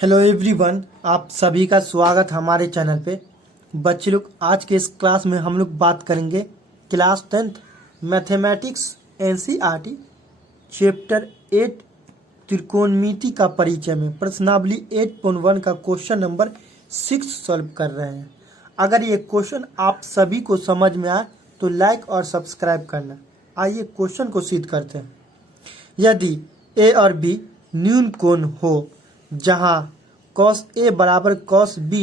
Hello everyone, आप सभी का स्वागत हमारे चैनल पे। बच्चे लोग, आज के इस क्लास में हम लोग बात करेंगे class 10th mathematics NCERT chapter 8 त्रिकोणमिति का परिचय में प्रश्नावली 8.1 का क्वेश्चन नंबर 6 सॉल्व कर रहे हैं। अगर ये क्वेश्चन आप सभी को समझ में आए तो लाइक और सब्सक्राइब करना। आइए क्वेश्चन को सिद्ध करते हैं। यदि ए और बी न्यून कोण हो जहां cos A बराबर cos B,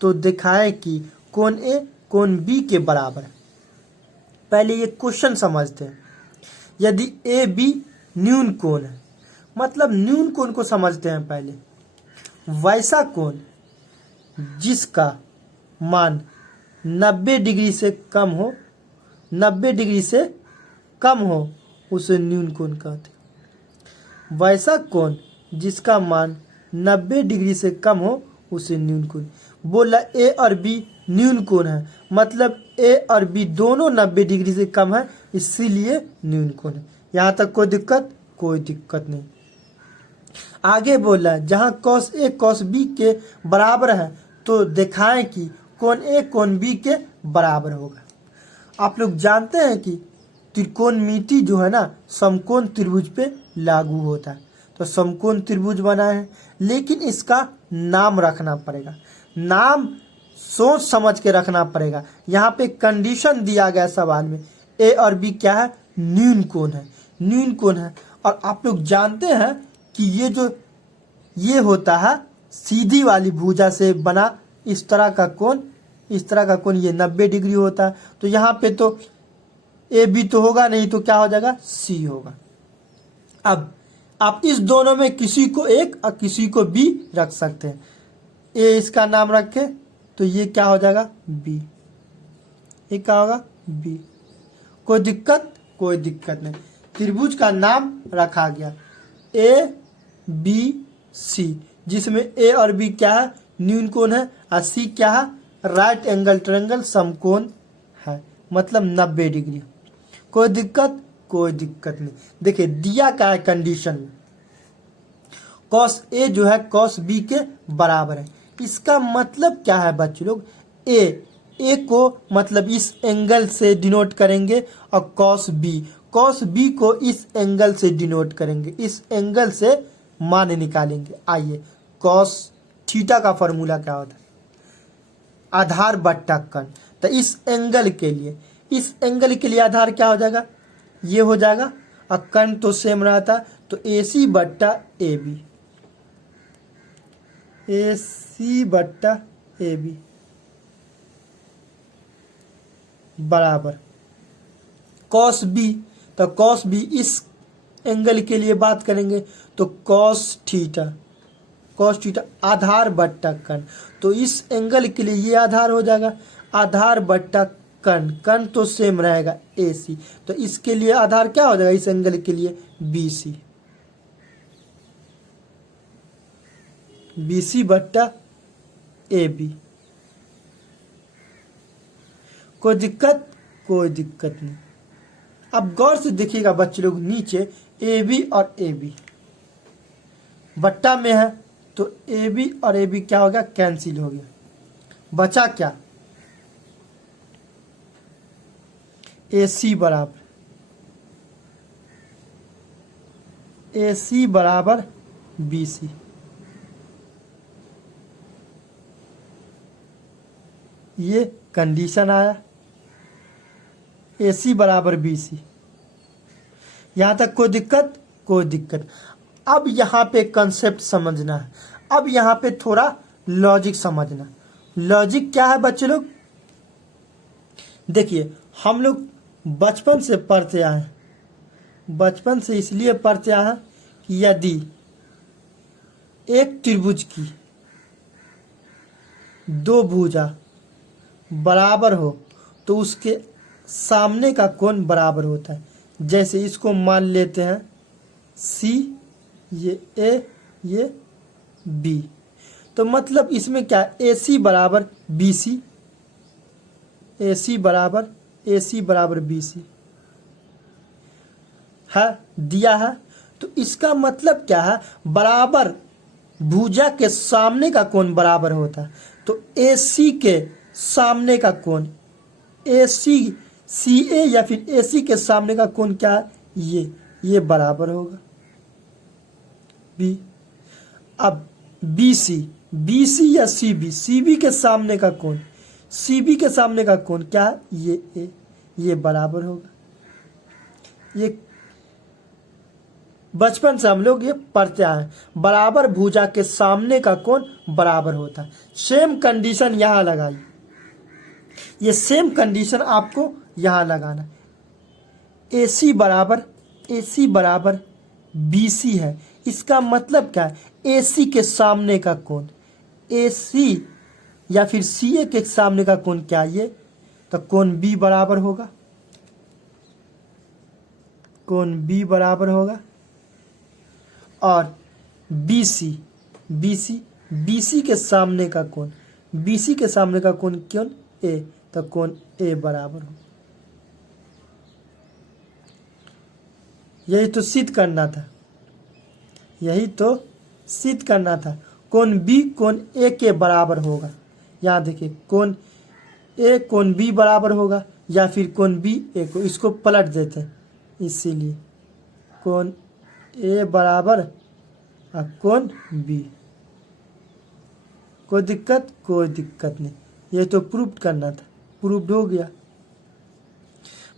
तो दिखाएं कि कोण A कोण B के बराबर है। पहले ये क्वेश्चन समझते हैं। यदि ए बी न्यून कोण है, मतलब न्यून कोण को समझते हैं। पहले वैसा कोण जिसका मान 90 डिग्री से कम हो, 90 डिग्री से कम हो उसे न्यून कोण कहते हैं। वैसा कोण जिसका मान 90 डिग्री से कम हो उसे न्यून कोण। बोला ए और बी न्यून कोण है, मतलब ए और बी दोनों 90 डिग्री से कम है, इसीलिए न्यून कोण है। यहाँ तक कोई दिक्कत? कोई दिक्कत नहीं। आगे बोला जहाँ cos A cos B के बराबर है तो दिखाएं कि कोण A कोण B के बराबर होगा। आप लोग जानते हैं कि त्रिकोणमिति जो है ना, समकोण त्रिभुज पे लागू होता है। तो समकोण त्रिभुज बना है, लेकिन इसका नाम रखना पड़ेगा। नाम सोच समझ के रखना पड़ेगा। यहाँ पे कंडीशन दिया गया सवाल में, ए और बी क्या है? न्यून कोण है, न्यून कोण है। और आप लोग जानते हैं कि ये होता है सीधी वाली भुजा से बना इस तरह का कोण, इस तरह का कोण ये 90 डिग्री होता है। तो यहाँ पे तो ए बी तो होगा नहीं, तो क्या हो जाएगा? सी होगा। अब आप इस दोनों में किसी को एक और किसी को बी रख सकते हैं। ए इसका नाम रखे तो ये क्या हो जाएगा? बी। ये क्या होगा? बी। कोई दिक्कत? कोई दिक्कत नहीं। त्रिभुज का नाम रखा गया ए बी सी, जिसमें ए और बी क्या है? न्यून कोण है, और सी क्या है? राइट एंगल ट्रायंगल समकोण है, मतलब 90 डिग्री। कोई दिक्कत? कोई दिक्कत नहीं। देखिए दिया क्या है कंडीशन में, cos A जो है cos B के बराबर है। इसका मतलब क्या है बच्चे लोग? ए को मतलब इस एंगल से डिनोट करेंगे और cos B को इस एंगल से डिनोट करेंगे। इस एंगल से मान निकालेंगे। आइए, cos थीटा का फॉर्मूला क्या होता है? आधार बट्टा कर्ण। तो इस एंगल के लिए आधार क्या हो जाएगा? ये हो जाएगा, और कर्ण तो सेम रहता, तो AC बट्टा AB, AC बट्टा AB बराबर cos B। तो cos B इस एंगल के लिए बात करेंगे तो cos थीटा आधार बट्टा कर्ण। तो इस एंगल के लिए ये आधार हो जाएगा, आधार बट्टा कर्ण तो सेम रहेगा AC। तो इसके लिए आधार क्या हो जाएगा? इस एंगल के लिए BC बट्टा AB। कोई दिक्कत? कोई दिक्कत नहीं। अब गौर से देखिएगा बच्चे लोग, नीचे AB और AB बट्टा में है, तो AB और AB क्या हो गया? कैंसिल हो गया। बचा क्या? AC बराबर BC। ये कंडीशन आया, AC बराबर BC। यहां तक कोई दिक्कत? कोई दिक्कत। अब यहाँ पे कंसेप्ट समझना है, अब यहाँ पे थोड़ा लॉजिक समझना। लॉजिक क्या है बच्चे लोग? देखिए हम लोग बचपन से पढ़ते आए हैं, बचपन से इसलिए पढ़ते आए हैं कि यदि एक त्रिभुज की दो भुजा बराबर हो तो उसके सामने का कोण बराबर होता है। जैसे इसको मान लेते हैं C, ये A, ये B। तो मतलब इसमें क्या? AC बराबर BC, AC बराबर BC है, दिया है। तो इसका मतलब क्या है? बराबर भुजा के सामने का कोण बराबर होता है, तो AC के सामने का कोण CA या फिर AC के सामने का कोण क्या है, ये बराबर होगा B। अब BC या CB के सामने का कोण क्या है, ये A, ये बराबर होगा। ये बचपन से हम लोग ये पढ़ते आए हैं, बराबर भुजा के सामने का कोण बराबर होता है। सेम कंडीशन यहाँ लगाई, ये सेम कंडीशन आपको यहाँ लगाना। AC बराबर BC है, इसका मतलब क्या है, AC के सामने का कोण, AC या फिर CA के सामने का कोण क्या है, ये, तो कोण B बराबर होगा, कोण B बराबर होगा। और BC के सामने का कोण, A, तो कोण A बराबर हो। यही तो सिद्ध करना था, कोण B कोण A के बराबर होगा। यहाँ देखिए, कोण A कोण B बराबर होगा, या फिर कोण B A को, इसको पलट देते हैं, इसीलिए कोण A बराबर और कोण B। कोई दिक्कत नहीं, ये तो प्रूव करना था, प्रूव्ड हो गया।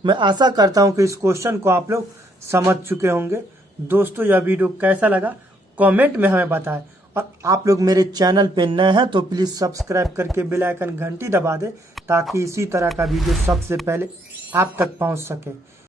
मैं आशा करता हूँ कि इस क्वेश्चन को आप लोग समझ चुके होंगे। दोस्तों, यह वीडियो कैसा लगा कमेंट में हमें बताएं, और आप लोग मेरे चैनल पे नए हैं तो प्लीज़ सब्सक्राइब करके बेल आइकन घंटी दबा दें, ताकि इसी तरह का वीडियो सबसे पहले आप तक पहुँच सके।